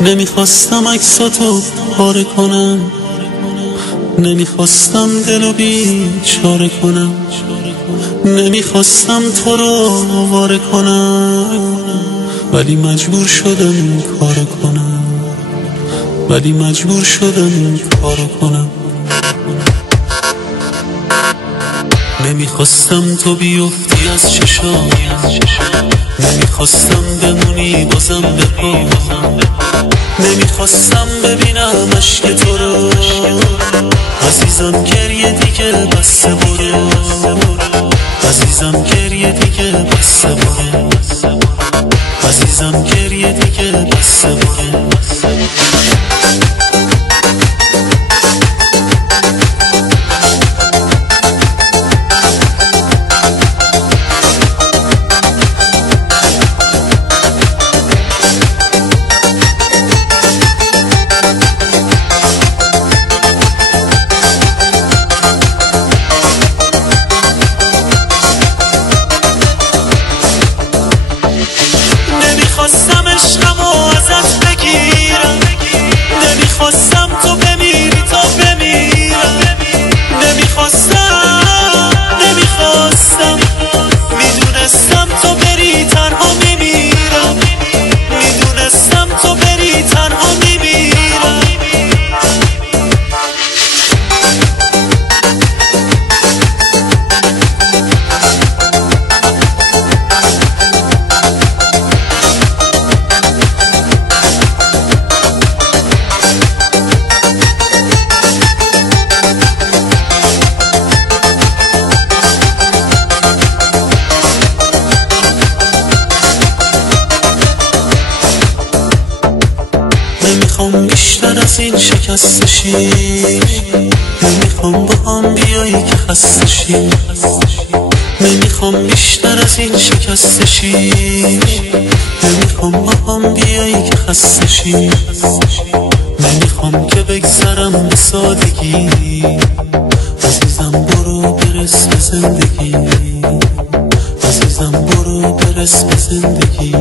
نمیخواستم عکساتو پاره کنم، نمیخواستم دلو بیچاره کنم، نمیخواستم تو رو واره کنم، ولی مجبور شدم این کارو کنم، ولی مجبور شدم این کارو کنم. نمیخواستم تو بیفتی از چشام، نمیخواستم بمونی بازم به پا، نمیخواستم ببینم عشق تو رو. عزیزم گریه دیگه بس برو، عزیزم گریه دیگه بس برو، عزیزم گریه دیگه بس برو. نمیخواستم عشقمو ازت بگیرم، نمیخواستم تو بمیری تا بمیرم، نمیخواستم میدونستم تو بری تنها میمیرم، میدونستم تو بری تنها میمیرم. نمیخوام بیشتر از این شکست شی، نمیخوام با هم بیایی که خسته شی، نمیخوام بیشتر از این شکست شی، نمیخوام با هم بیایی که خسته شی، نمیخوام که بگذرم به سادگی. عزیزم برو برس به زندگی، عزیزم برو برس به زندگی.